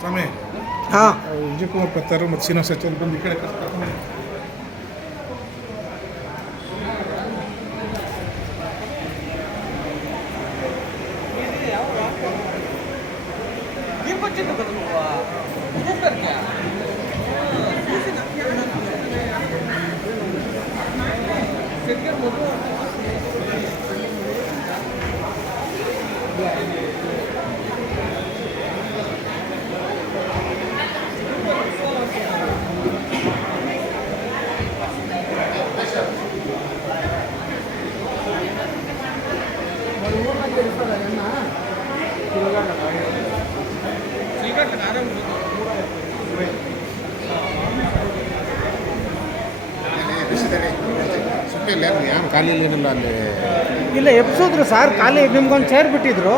ಸ್ವಾಮಿ ಹಾಂ ವಿಜಯಕುಮಾರ್ ಪತ್ತಾರು ಮತ್ತು ಶ್ರೀನಿವಾಸ ಸಚಿವರು ಬಂದು ಈ ಕಡೆ ಕರ್ಕೊಂಡು ಖಾಲಿ ಏನಿಲ್ಲ ಅಲ್ಲಿ ಇಲ್ಲ ಎಬ್ಸಿದ್ರು ಸರ್, ಖಾಲಿ ನಿಮ್ಗೊಂದು ಚೇರ್ ಬಿಟ್ಟಿದ್ರು.